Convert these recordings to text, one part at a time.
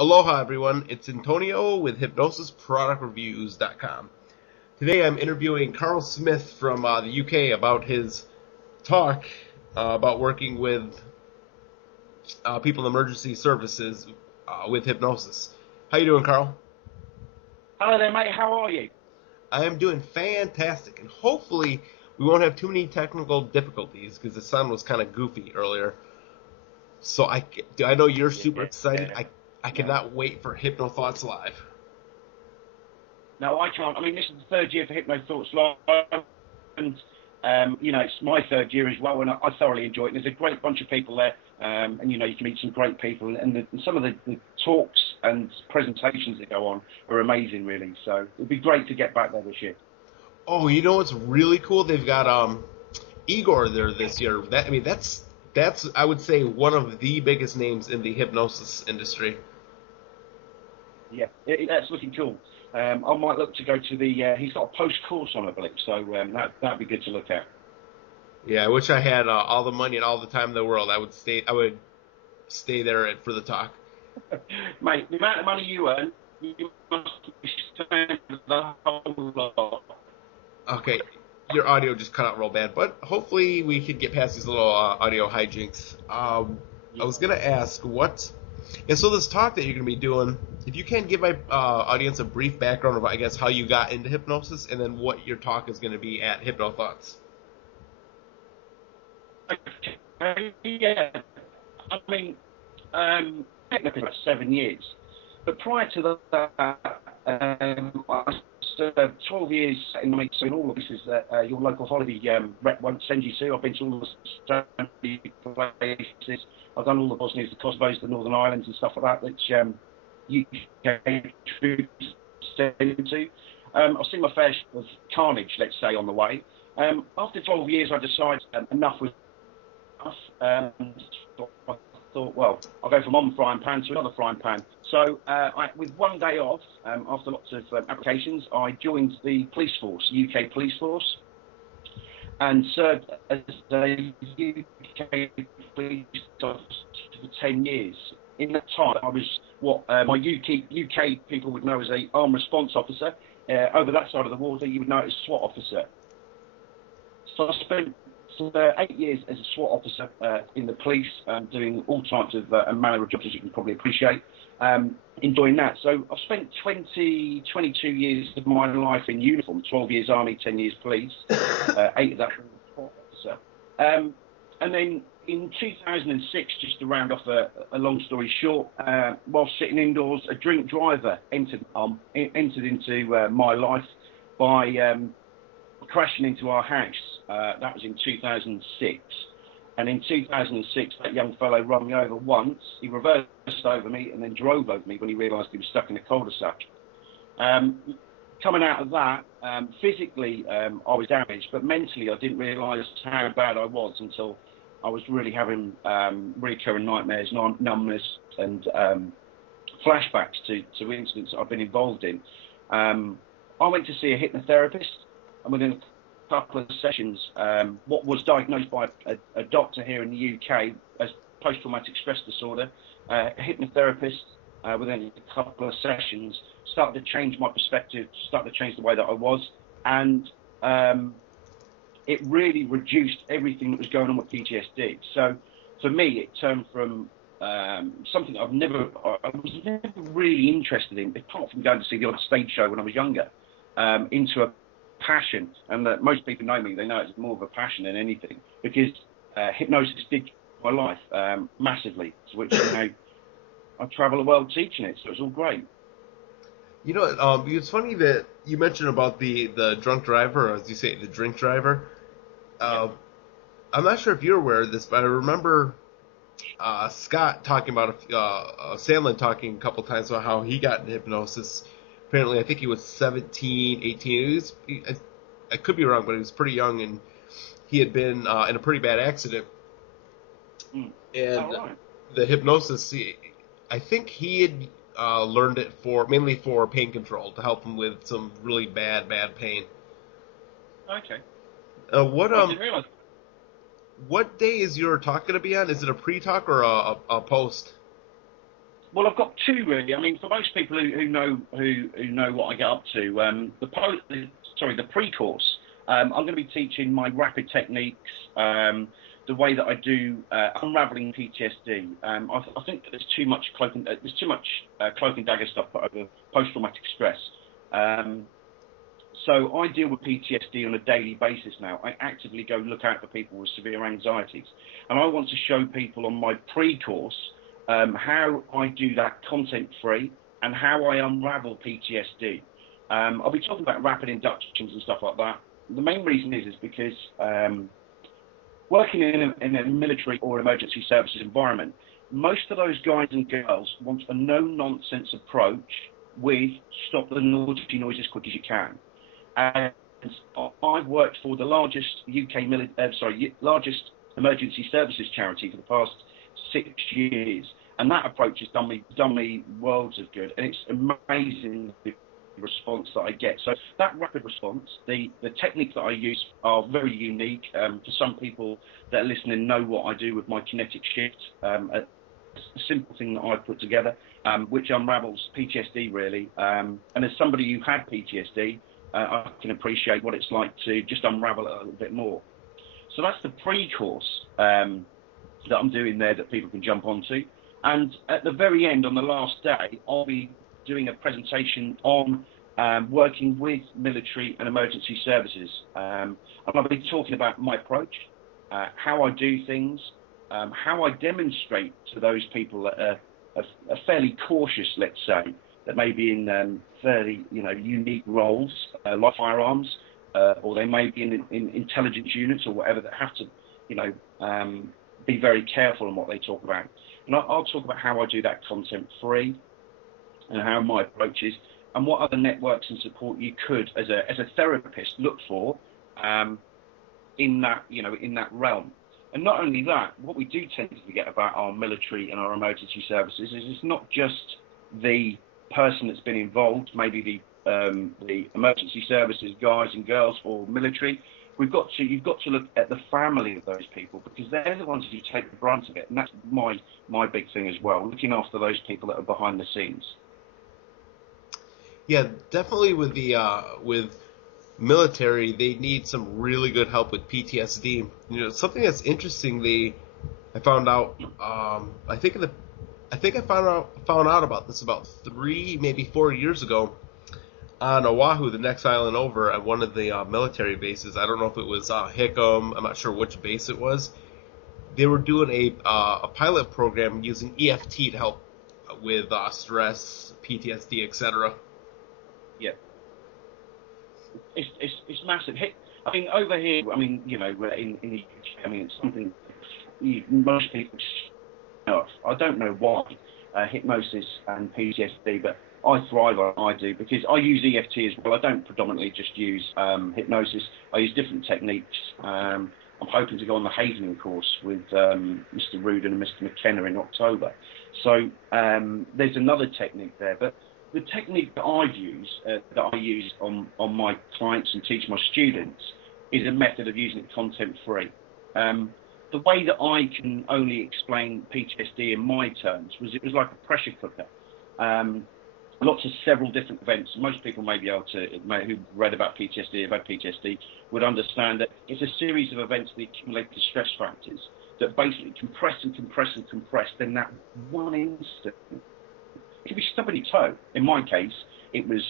Aloha, everyone. It's Antonio with HypnosisProductReviews.com. Today I'm interviewing Carl Smith from the UK about his talk about working with people in emergency services with hypnosis. How you doing, Carl? Hello there, mate. How are you? I am doing fantastic, and hopefully we won't have too many technical difficulties because the sound was kind of goofy earlier. So I know you're super excited. Yeah. I No, cannot wait for Hypnothoughts Live. no, I can't. I mean, this is the third year for Hypnothoughts Live, and it's my third year as well, and I thoroughly enjoy it. There's a great bunch of people there, and you can meet some great people, and some of the talks and presentations that go on are amazing, really. So it'd be great to get back there this year. Oh, you know what's really cool? They've got Igor there this year. That's I would say one of the biggest names in the hypnosis industry. Yeah, that's looking cool. I might look to go to the. He's got a post-course on, I believe, so that'd be good to look at. Yeah, I wish I had all the money and all the time in the world. I would stay there for the talk. Mate, the amount of money you earn, you must be spending the whole lot. Okay, your audio just cut out real bad, but hopefully we could get past these little audio hijinks. I was gonna ask what, and so this talk that you're gonna be doing, if you can give my audience a brief background of I guess how you got into hypnosis, and then what your talk is gonna be at HypnoThoughts. Yeah, I mean, technically about 7 years, but prior to that, I served 12 years in the mix in all of this is that your local holiday rep won't send you to. I've been to all the places. I've done all the Bosnias, the Kosovos, the Northern Islands and stuff like that, which UK troops send to. I've seen my fair share of carnage, let's say, on the way. After 12 years, I decided enough was enough. So I thought, well, I'll go from one frying pan to another frying pan. So, with one day off, after lots of applications, I joined the police force, UK police force, and served as a UK police officer for 10 years. In that time, I was what my UK people would know as a armed response officer. Over that side of the water, you would know it as SWAT officer. So I spent 8 years as a SWAT officer in the police, doing all types of manner of jobs, as you can probably appreciate, enjoying that. So I've spent 22 years of my life in uniform, 12 years Army, 10 years police, 8 of that being a SWAT officer. And then in 2006, just to round off a long story short, while sitting indoors, a drink driver entered into my life by crashing into our house. That was in 2006. And in 2006, that young fellow run me over once. He reversed over me and then drove over me when he realised he was stuck in a cul-de-sac. Coming out of that, physically I was damaged, but mentally I didn't realise how bad I was until I was really having recurring nightmares, numbness, and flashbacks to incidents that I've been involved in. I went to see a hypnotherapist, and within a couple of sessions, what was diagnosed by a doctor here in the UK as post-traumatic stress disorder, a hypnotherapist, within a couple of sessions, started to change my perspective, started to change the way that I was, and it really reduced everything that was going on with PTSD. So for me, it turned from something I was never really interested in, apart from going to see the odd stage show when I was younger, into a passion. And that most people know me, they know it's more of a passion than anything, because hypnosis did change my life massively, which I travel the world teaching it, so it's all great. You know, it's funny that you mentioned about the drunk driver, or as you say, the drink driver. Yeah. Uh, I'm not sure if you're aware of this, but I remember Scott talking about Sandlin talking a couple times about how he got into hypnosis. Apparently, I think he was 17, 18. I could be wrong, but he was pretty young, and he had been in a pretty bad accident. All And right. the hypnosis, I think he had learned it mainly for pain control to help him with some really bad pain. Okay. Uh, what I um didn't realise. what day is your talk going to be on? Is it a pre-talk or a post? Well, I've got two really. I mean, for most people who know what I get up to, the pre-course. I'm going to be teaching my rapid techniques, the way that I do unraveling PTSD. I think that there's too much cloak and dagger stuff put over post-traumatic stress. So I deal with PTSD on a daily basis now. I actively go look out for people with severe anxieties, and I want to show people on my pre-course how I do that content-free and how I unravel PTSD. I'll be talking about rapid inductions and stuff like that. The main reason is because working in a military or emergency services environment, most of those guys and girls want a no-nonsense approach with stop the naughty noise as quick as you can. And I've worked for the largest largest emergency services charity for the past 6 years, and that approach has done me worlds of good, and it's amazing the response that I get. So that rapid response, the techniques that I use are very unique. For some people that are listening know what I do with my kinetic shift, a simple thing that I've put together, which unravels PTSD really. And as somebody who had PTSD, I can appreciate what it's like to just unravel it a little bit more. So that's the pre-course that I'm doing there that people can jump onto. And at the very end, on the last day, I'll be doing a presentation on working with military and emergency services. And I'll be talking about my approach, how I do things, how I demonstrate to those people that are fairly cautious, let's say, that may be in fairly unique roles, like firearms, or they may be in intelligence units or whatever, that have to be very careful in what they talk about. And I'll talk about how I do that content free and how my approach is, and what other networks and support you could, as a therapist, look for in that realm. And not only that, what we do tend to forget about our military and our emergency services is it's not just the person that's been involved, maybe the emergency services guys and girls or military. You've got to look at the family of those people, because they're the ones who take the brunt of it, and that's my big thing as well, looking after those people that are behind the scenes. Yeah, definitely with military, they need some really good help with PTSD. Something that's interesting. I found out. I think I found out about this about 3, maybe 4 years ago on Oahu, the next island over, at one of the military bases. I don't know if it was Hickam. I'm not sure which base it was. They were doing a pilot program using EFT to help with stress, PTSD, etc. Yeah, it's massive. I mean, over here, I mean, in the UK, I mean, it's something most people know. I don't know why hypnosis and PTSD, but I thrive on I do, because I use EFT as well. I don't predominantly just use hypnosis. I use different techniques. I'm hoping to go on the havening course with Mr. Rudin and Mr. McKenna in October. So there's another technique there, but the technique that I use on my clients and teach my students is a method of using it content free. The way that I can only explain PTSD in my terms it was like a pressure cooker. Lots of several different events. Most people may be able to, who read about PTSD, about PTSD, would understand that it's a series of events that accumulate the stress factors that basically compress and compress and compress. Then that one instant, it could be stubbing your toe. In my case, it was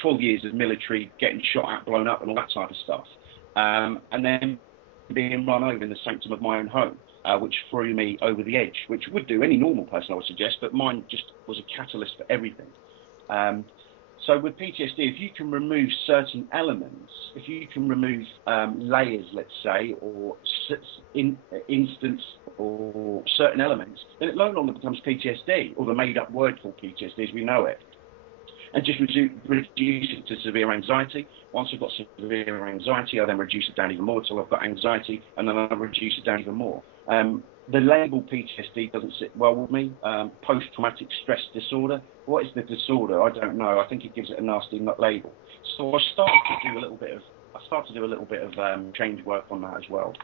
12 years of military, getting shot at, blown up, and all that type of stuff. And then being run over in the sanctum of my own home, which threw me over the edge, which would do any normal person, I would suggest, but mine just was a catalyst for everything. So with PTSD, if you can remove certain elements, if you can remove layers, let's say, or instance or certain elements, then it no longer becomes PTSD, or the made-up word called PTSD as we know it. And just reduce it to severe anxiety. Once I've got severe anxiety, I then reduce it down even more until I've got anxiety, and then I reduce it down even more. The label PTSD doesn't sit well with me. Post-traumatic stress disorder. What is the disorder? I don't know. I think it gives it a nasty label. So I started to do a little bit of change work on that as well.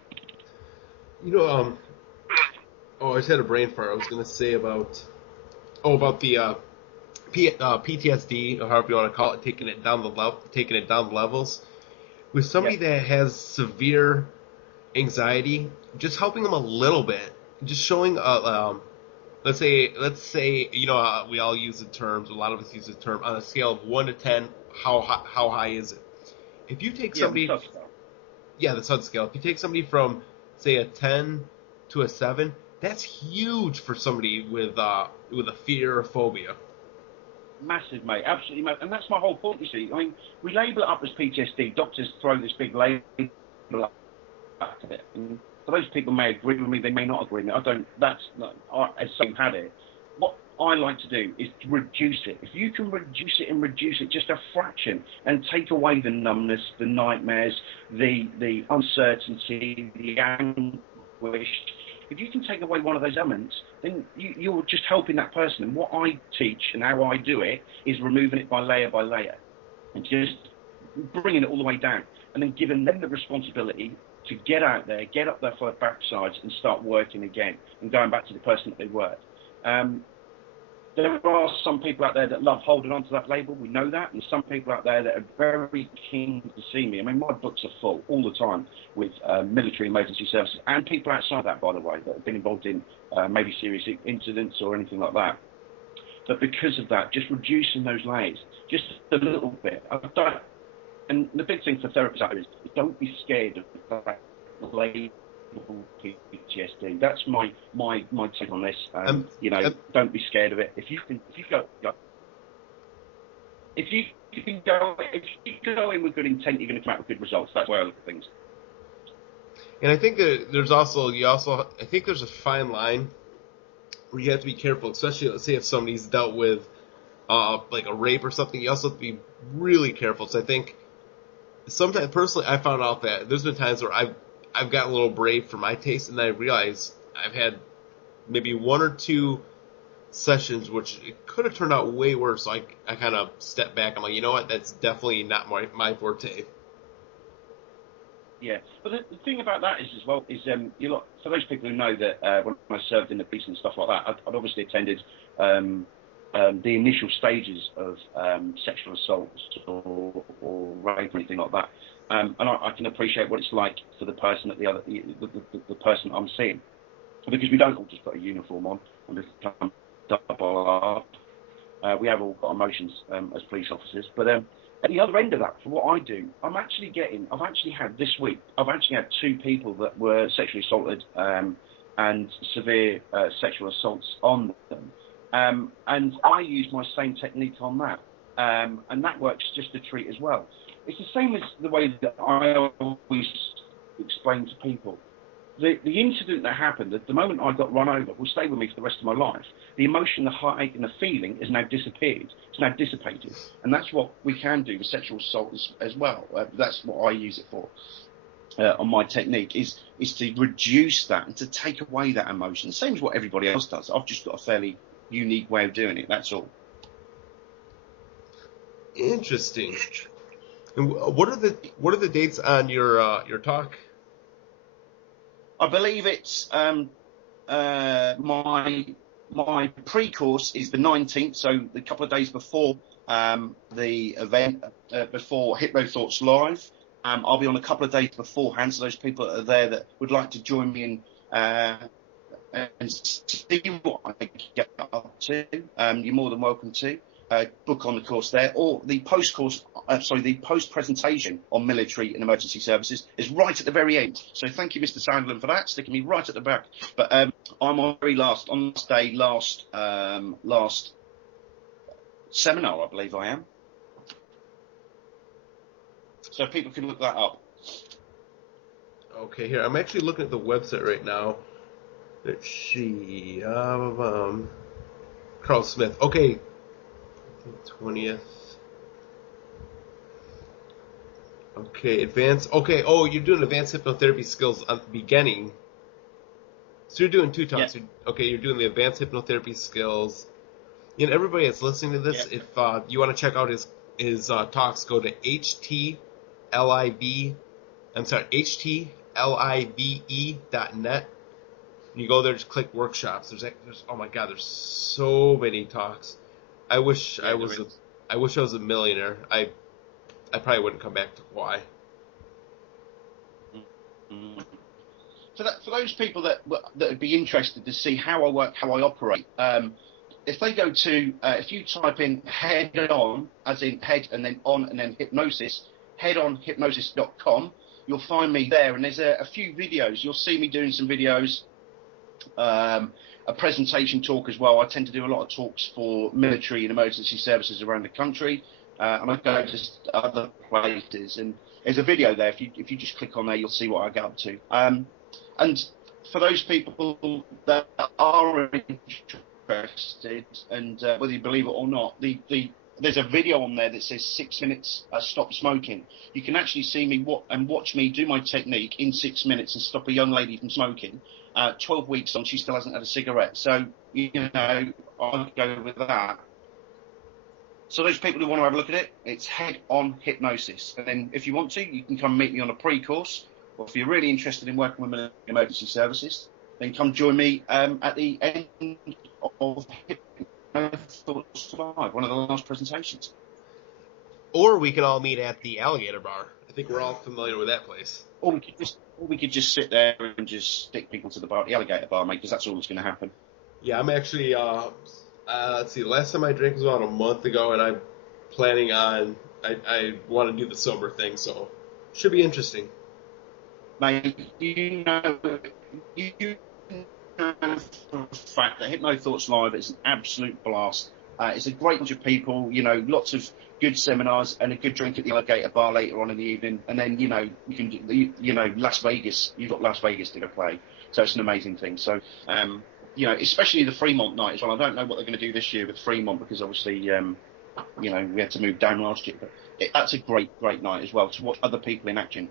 I just had a brain fart. I was going to say about Oh, about the PTSD, or however you want to call it, taking it down the levels. With Yeah. somebody that has severe anxiety, just helping them a little bit, just showing let's say we all use the terms. A lot of us use the term on a scale of 1 to 10. How high is it? If you take Yeah, the somebody, sub stuff. yeah, the SUD scale. If you take somebody from say a 10 to a 7, that's huge for somebody with a fear or phobia. Massive, mate. Absolutely, mate. And that's my whole point, you see. I mean, we label it up as PTSD. Doctors throw this big label up to it. And for those people may agree with me, they may not agree with me. I don't, that's not, as some had it. What I like to do is to reduce it. If you can reduce it and reduce it just a fraction and take away the numbness, the nightmares, the uncertainty, the anguish, if you can take away one of those elements, then you're just helping that person. And what I teach and how I do it is removing it by layer and just bringing it all the way down and then giving them the responsibility to get out there, get up their backsides and start working again and going back to the person that they were. There are some people out there that love holding on to that label. We know that. And some people out there that are very keen to see me. I mean, my books are full all the time with military emergency services and people outside that, by the way, that have been involved in maybe serious incidents or anything like that. But because of that, just reducing those layers, just a little bit. And the big thing for therapists out there is don't be scared of that label PTSD. That's my take on this. Don't be scared of it. If you go in with good intent, you're going to come out with good results. That's why I look at things. And I think that I think there's a fine line where you have to be careful, especially let's say if somebody's dealt with like a rape or something. You also have to be really careful. So I think sometimes personally, I found out that there's been times where I've gotten a little brave for my taste, and I realized I've had maybe 1 or 2 sessions which it could have turned out way worse. So I kind of stepped back. I'm like, you know what? That's definitely not my forte. Yeah, but the thing about that is as well is for those people who know that when I served in the police and stuff like that, I'd obviously attended the initial stages of sexual assaults or rape or anything like that, and I can appreciate what it's like for the person at the person I'm seeing, because we don't all just put a uniform on and just come double up. We have all got emotions as police officers, but at the other end of that, for what I do, I've actually had 2 people that were sexually assaulted and severe sexual assaults on them. And I use my same technique on that. And that works just to treat as well. It's the same as the way that I always explain to people. The incident that happened, at the moment I got run over, will stay with me for the rest of my life. The emotion, the heartache, and the feeling has now disappeared. It's now dissipated. And that's what we can do with sexual assault as well. That's what I use it for. On my technique is to reduce that and to take away that emotion. Same as what everybody else does. I've just got a fairly unique way of doing it. That's all. Interesting. And what are the dates on your talk? I believe it's my pre-course is the 19th, so the couple of days before the event, before Hypnothoughts Live. I'll be on a couple of days beforehand, so those people that are there that would like to join me in and see what I can get up to, you're more than welcome to book on the course there, or the the post-presentation on military and emergency services is right at the very end. So thank you, Mr. Sandland, for that, sticking me right at the back. But I'm on last seminar, I believe I am. So people can look that up. Okay, here I'm actually looking at the website right now. Let's see, Carl Smith. Okay, 20th. Okay, advanced. Okay, oh, you're doing advanced hypnotherapy skills at the beginning. So you're doing 2 talks. Yeah. Okay, you're doing the advanced hypnotherapy skills. And everybody that's listening to this, if you want to check out his talks, go to htlive.net. And you go there, just click workshops. There's oh my God, there's so many talks. I wish I was I wish I was a millionaire. I probably wouldn't come back to Kauai. Mm. For those people that would be interested to see how I work, how I operate, if they go to, if you type in head on, as in head and then on and then hypnosis, headonhypnosis.com, you'll find me there. And there's a few videos. You'll see me doing some videos, a presentation talk as well. I tend to do a lot of talks for military and emergency services around the country. And I go to other places. And there's a video there. If you just click on there, you'll see what I get up to. And for those people that are interested, and whether you believe it or not, there's a video on there that says 6 minutes stop smoking. You can actually see me watch me do my technique in 6 minutes and stop a young lady from smoking. 12 weeks on, she still hasn't had a cigarette. So, I'll go with that. So those people who want to have a look at it, it's Head On Hypnosis. And then if you want to, you can come meet me on a Precourse. Or if you're really interested in working with emergency services, then come join me at the end of Hypnothoughts Live, one of the last presentations. Or we could all meet at the Alligator Bar. I think we're all familiar with that place. Or we could just sit there and just stick people to the Alligator Bar, mate, because that's all that's going to happen. Yeah, I'm actually, let's see, last time I drank was about a month ago, and I'm planning on, I want to do the sober thing, so should be interesting. Mate, you know for a fact that Hypnothoughts Live is an absolute blast. It's a great bunch of people, lots of good seminars and a good drink at the Alligator Bar later on in the evening. And then, you can do, Las Vegas, you've got Las Vegas to go play. So it's an amazing thing. So, especially the Fremont night as well. I don't know what they're going to do this year with Fremont because obviously, we had to move down last year. But that's a great, great night as well to watch other people in action.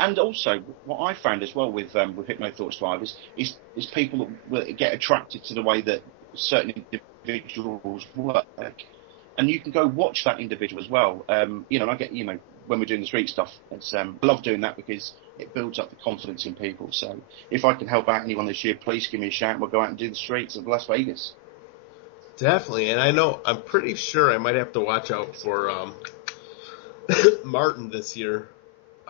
And also, what I found as well with Hypnothoughts Live is people that get attracted to the way that certain individuals work, and you can go watch that individual as well. And I get, when we're doing the street stuff, it's I love doing that because it builds up the confidence in people. So if I can help out anyone this year, please give me a shout, and we'll go out and do the streets of Las Vegas. Definitely, and I'm pretty sure I might have to watch out for Martin this year.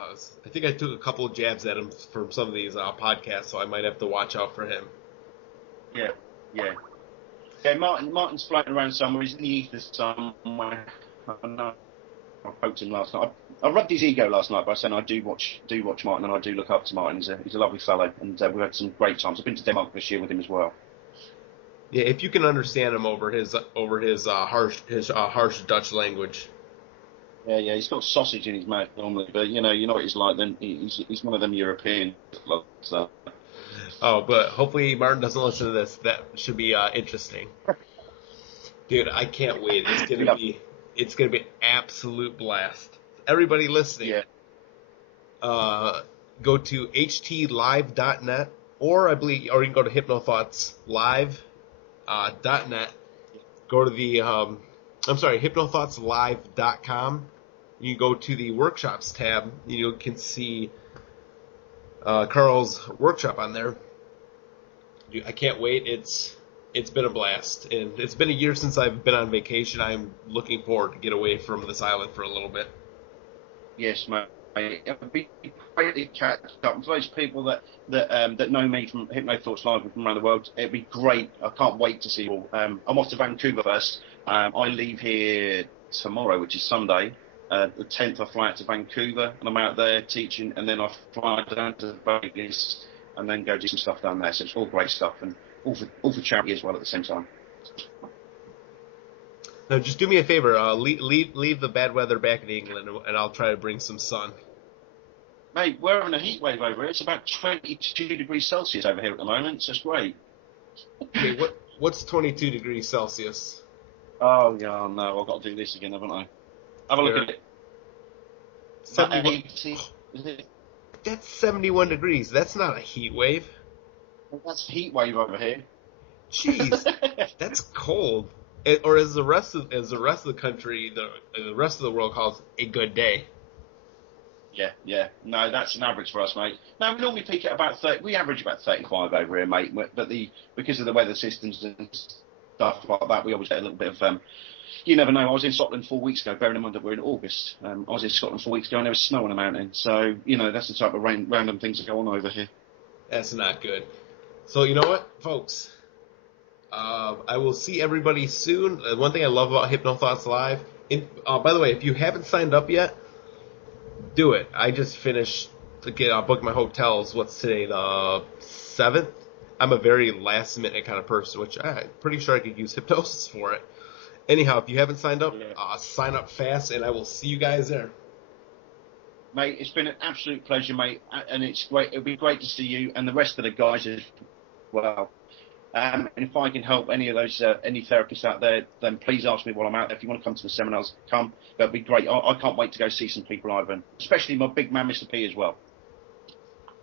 I think I took a couple of jabs at him from some of these podcasts, so I might have to watch out for him. Yeah. Martin's floating around somewhere. He's in the ether somewhere. I know. I poked him last night. I rubbed his ego last night by saying I do watch Martin, and I do look up to Martin. He's a lovely fellow, and we've had some great times. I've been to Denmark this year with him as well. Yeah, if you can understand him over his harsh Dutch language. Yeah, he's got sausage in his mouth normally, but you know what he's like. Then he's one of them European stuff. Oh, but hopefully Martin doesn't listen to this. That should be interesting, dude. I can't wait. It's gonna be an absolute blast. Everybody listening, go to htlive.net, or you can go to hypnothoughtslive.net. Go to the hypnothoughtslive.com. You go to the workshops tab, and you can see Karl's workshop on there. I can't wait. It's been a blast, and it's been a year since I've been on vacation. I'm looking forward to get away from this island for a little bit. Yes, mate. It would be great to catch up. And for those people that know me from Hypnothoughts Live from around the world, it'd be great. I can't wait to see you all. I'm off to Vancouver first. I leave here tomorrow, which is Sunday. The 10th, I fly out to Vancouver, and I'm out there teaching, and then I fly down to Vegas, and then go do some stuff down there. So it's all great stuff, and all for charity as well at the same time. Now, just do me a favor. Leave the bad weather back in England, and I'll try to bring some sun. Mate, we're in a heat wave over here. It's about 22 degrees Celsius over here at the moment, so it's great. Okay, what's 22 degrees Celsius? Oh, yeah, no, I've got to do this again, haven't I? Have a look at it. 71. 80, is it? That's 71 degrees. That's not a heat wave. That's heat wave over here. Jeez, that's cold. Or as the rest of the country, the rest of the world calls a good day. Yeah. No, that's an average for us, mate. No, we normally peak at about 30. We average about 35 over here, mate. But because of the weather systems and stuff like that, we always get a little bit of. You never know. I was in Scotland 4 weeks ago. Bearing in mind that we're in August, I was in Scotland 4 weeks ago, and there was snow on the mountain. So that's the type of random things that go on over here. That's not good. So you know what, folks? I will see everybody soon. One thing I love about HypnoThoughts Live. By the way, if you haven't signed up yet, do it. I just finished to book my hotels. What's today, the 7th? I'm a very last minute kind of person, which I'm pretty sure I could use hypnosis for it. Anyhow, if you haven't signed up, sign up fast, and I will see you guys there. Mate, it's been an absolute pleasure, mate, and it's great. It'll be great to see you and the rest of the guys as well. And if I can help any of those, any therapists out there, then please ask me while I'm out there. If you want to come to the seminars, come. That'd be great. I can't wait to go see some people, Ivan, especially my big man, Mr. P, as well.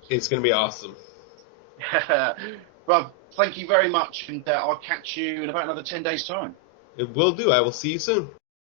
It's going to be awesome. Rob, thank you very much, and I'll catch you in about another 10 days' time. It will do. I will see you soon.